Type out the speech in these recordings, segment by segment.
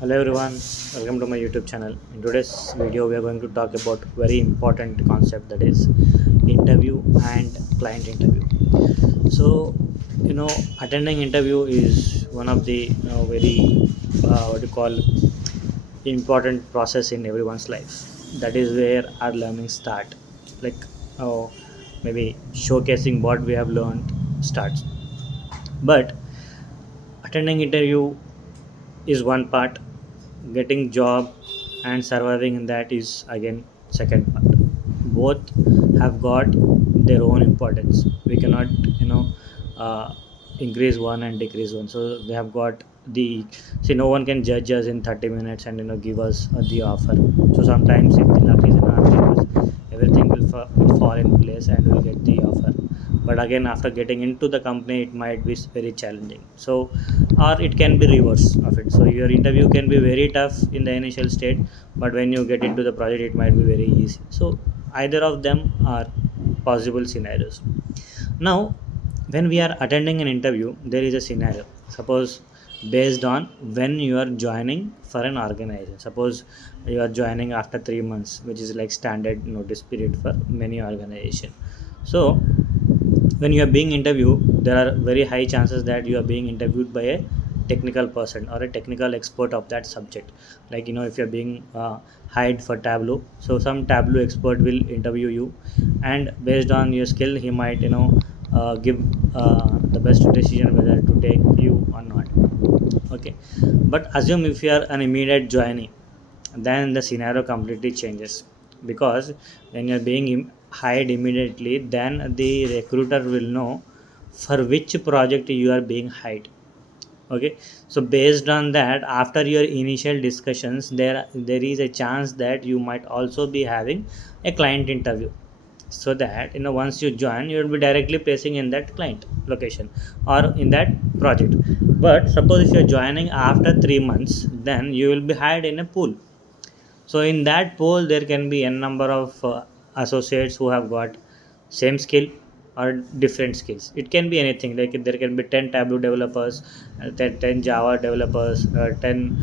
Hello everyone, welcome to my YouTube channel. In today's video, we are going to talk about very important concept, that is interview and client interview. So, attending interview is one of the very what you call important process in everyone's life. That is where our learning start. Like uh, maybe showcasing what we have learned starts. But attending interview is one part, getting job and surviving in that is again second part. Both have got their own importance. We cannot uh, increase one and decrease one. So they have got the see, no one can judge us in 30 minutes and give us the offer. So sometimes if the luck is in our favor, everything will fall in place and we'll get the offer. But again, after getting into the company, it might be very challenging. So or it can be reverse of it. So your interview can be very tough in the initial state, but when you get into the project, it might be very easy. So either of them are possible scenarios. Now, when we are attending an interview, there is a scenario. Suppose based on when you are joining for an organization. Suppose you are joining after 3 months, which is like standard notice period for many organization. So when you are being interviewed, there are very high chances that you are being interviewed by a technical person or a technical expert of that subject. Like if you're being hired for tableau, so some tableau expert will interview you, and based on your skill he might give the best decision whether to take you or not. Okay, but assume if you are an immediate joinee, then the scenario completely changes, because when you're being hired immediately, then the recruiter will know for which project you are being hired. Okay, so based on that, after your initial discussions, there is a chance that you might also be having a client interview, so that once you join, you will be directly placing in that client location or in that project. But suppose if you're joining after 3 months, then you will be hired in a pool. So in that pool, there can be n number of associates who have got same skill or different skills. It can be anything. Like there can be 10 Tableau developers, 10 Java developers, 10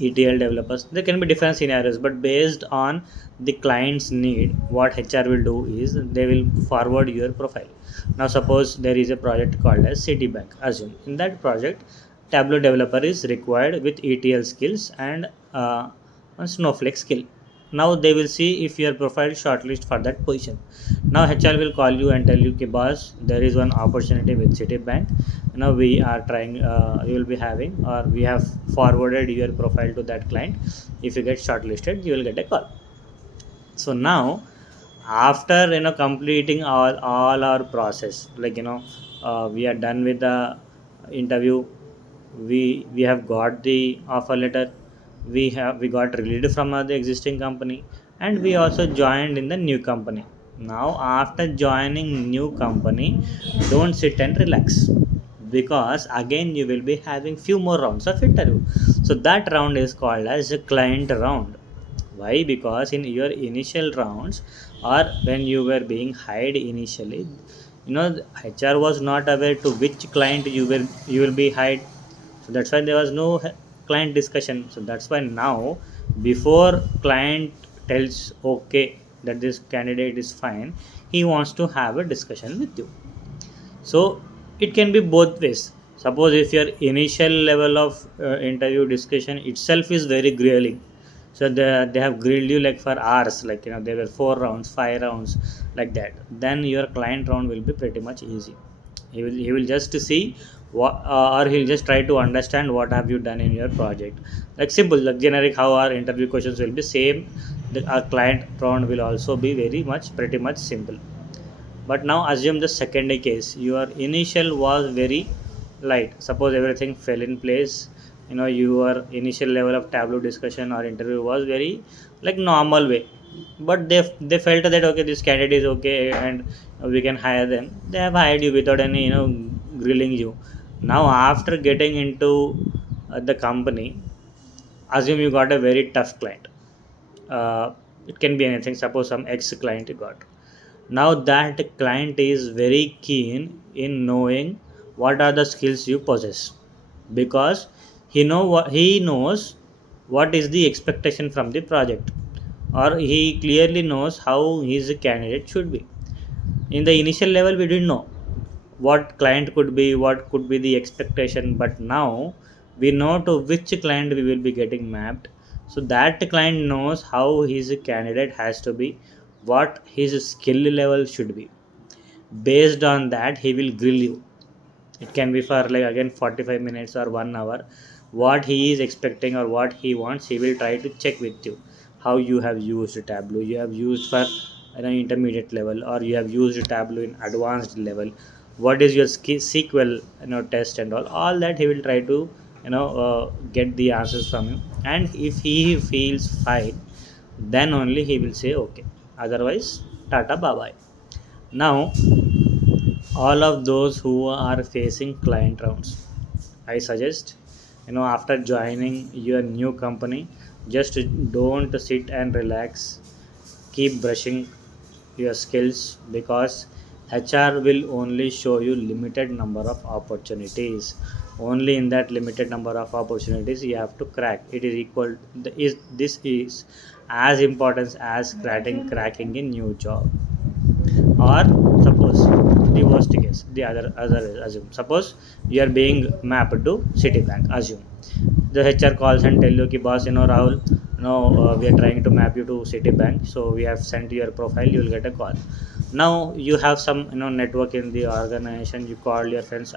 ETL developers. There can be different scenarios, but based on the client's need, what HR will do is they will forward your profile. Now, suppose there is a project called as Citibank. Assume in that project, Tableau developer is required with ETL skills and a Snowflake skill. Now they will see if your profile shortlist for that position. Now HR will call you and tell you, "Okay, boss, there is one opportunity with Citibank. We are trying. You will be having, or we have forwarded your profile to that client. If you get shortlisted, you will get a call." So now, after completing all our process, like we are done with the interview. We have got the offer letter. We got released from the existing company, and we also joined in the new company. Now after joining new company, don't sit and relax, because again you will be having few more rounds of interview. So that round is called as a client round. Why? Because in your initial rounds, or when you were being hired initially, the HR was not aware to which client you will be hired. So that's why there was no client discussion. So that's why now, before client tells okay that this candidate is fine, he wants to have a discussion with you. So it can be both ways. Suppose if your initial level of interview discussion itself is very grilling, so they have grilled you like for hours, like there were 4 rounds, 5 rounds, like that, then your client round will be pretty much easy. He will just see what, or he'll just try to understand what have you done in your project. Like simple, like generic, how our interview questions will be same, our client round will also be very much pretty much simple. But now assume the second case, your initial was very light. Suppose everything fell in place, your initial level of tableau discussion or interview was very like normal way, but they felt that okay, this candidate is okay and we can hire them. They have hired you without any grilling you. Now after getting into the company, assume you got a very tough client. It can be anything. Suppose some ex client you got. Now that client is very keen in knowing what are the skills you possess, because He knows what is the expectation from the project, or he clearly knows how his candidate should be. In the initial level we didn't know what client could be, what could be the expectation, but now we know to which client we will be getting mapped. So that client knows how his candidate has to be, what his skill level should be. Based on that he will grill you. It can be for like again 45 minutes or 1 hour. What he is expecting or what he wants, he will try to check with you. How you have used Tableau, you have used for an intermediate level, or you have used Tableau in advanced level. What is your SQL test and all that he will try to get the answers from you. And if he feels fine, then only he will say okay. Otherwise, tata bye bye. Now, all of those who are facing client rounds, I suggest, after joining your new company, just don't sit and relax. Keep brushing your skills, because HR will only show you limited number of opportunities. Only in that limited number of opportunities you have to crack. It is equal, this is as important as cracking a new job. Or suppose the worst case, the other assume, suppose you are being mapped to Citibank. Assume the HR calls and tell you ki boss, Rahul, we are trying to map you to Citibank, so we have sent your profile, you will get a call. Now you have some network in the organization, you call your friends,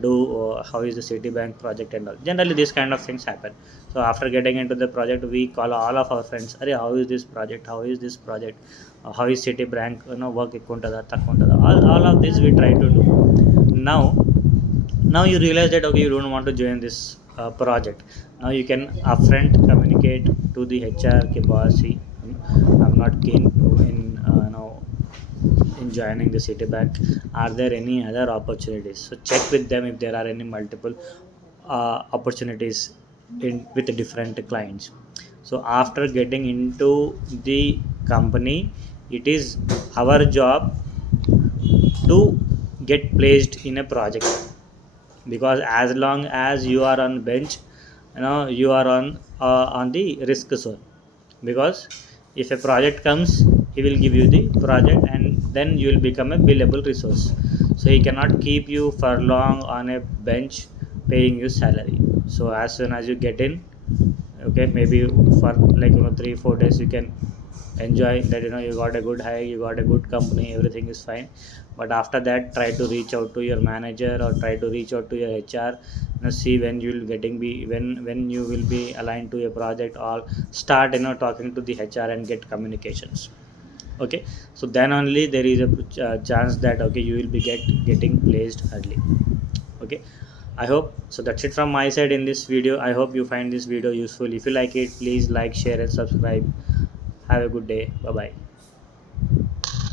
do how is the Citibank project and all. Generally these kind of things happen. So after getting into the project, we call all of our friends, how is this project, how is this project, how is Citibank work ekkuntada takkuntada, all of this we try to do. Now you realize that okay, you don't want to join this project. Now you can upfront communicate to the HR ke boss, see, I'm not keen in in joining the Citibank. Are there any other opportunities? So check with them if there are any multiple opportunities in with different clients. So after getting into the company, it is our job to get placed in a project. Because as long as you are on bench, you are on the risk zone. Because if a project comes, he will give you the project, and then you will become a billable resource. So he cannot keep you for long on a bench paying you salary. So as soon as you get in, okay, maybe for like 3-4 days you can enjoy that, you got a good high, you got a good company, everything is fine. But after that, try to reach out to your manager or try to reach out to your HR. See when you will getting be when you will be aligned to a project, or start talking to the HR and get communications. Okay, so then only there is a chance that okay, you will be getting placed early. Okay, I hope so. That's it from my side in this video. I hope you find this video useful. If you like it, please like, share and subscribe. Have a good day. Bye bye.